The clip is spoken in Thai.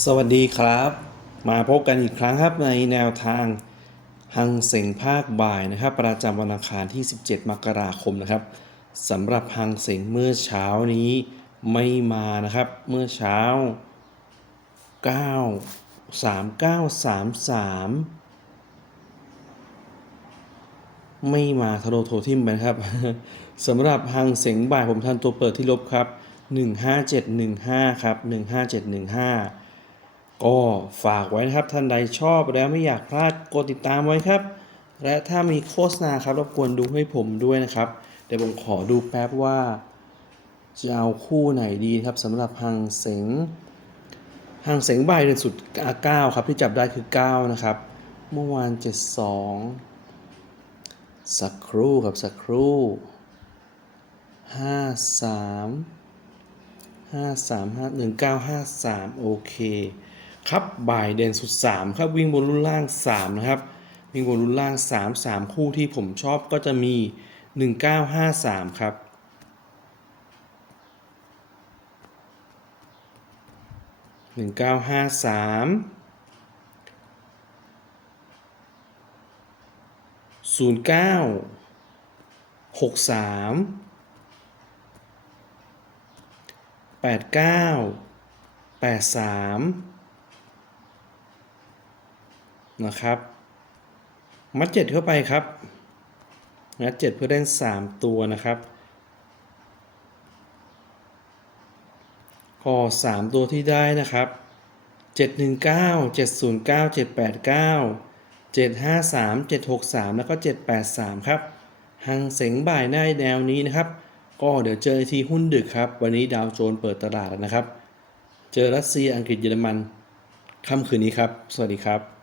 สวัสดีครับ มาพบกันอีกครั้งครับในแนวทางหังเสงภาคบ่ายนะครับ ประจำวันอังคารที่ 17 มกราคมนะครับสำหรับหังเสงเมื่อเช้านี้ไม่มานะครับ เมื่อเช้า 9 3 9 3 3 ไม่มาทะโลโททิมไปนะครับสำหรับหังเสงบ่ายผมทันตัวเปิดที่ลบครับ 15715 ครับ 15715 ก็ฝากไว้นะครับท่านใดชอบแล้วไม่อยากพลาดกดติดตามไว้ครับ และถ้ามีโฆษณาครับรบกวนดูให้ผมด้วยนะครับเดี๋ยวผมขอดูแป๊บว่า จะเอาคู่ไหนดีครับสำหรับหังเสงหังเสงใบเดือนสุด9ครับที่จับได้คือ 9 นะครับ เมื่อวาน 72 สักครู่ครับสักครู่ 53ห้าสามห้าหนึ่งเก้าห้าสามโอเค ครับบ่ายเด่นสุดสามครับวิ่งบนรุ่นล่างสามนะครับ วิ่งบนรุ่นล่างสามสามคู่ที่ผมชอบก็จะมีหนึ่งเก้าห้าสามครับ หนึ่งเก้าห้าสามศูนย์เก้าหกสามแปดเก้าแปดสาม นะครับ มัดเจ็ดเข้าไปครับมัดเจ็ดเพื่อได้สามตัวนะครับ ก็สามตัวที่ได้นะครับเจ็ดหนึ่งเก้าเจ็ดศูนย์เก้าเจ็ดแปดเก้าเจ็ดห้าสามเจ็ดหกสามแล้วก็เจ็ดแปดสามครับหังเสงบ่ายได้แนวนี้นะครับ ก็เดี๋ยวเจอทีหุ้นดึกครับ วันนี้ดาวโจนส์เปิดตลาดแล้วนะครับ เจอรัสเซียอังกฤษเยอรมันค่ำคืนนี้ครับ สวัสดีครับ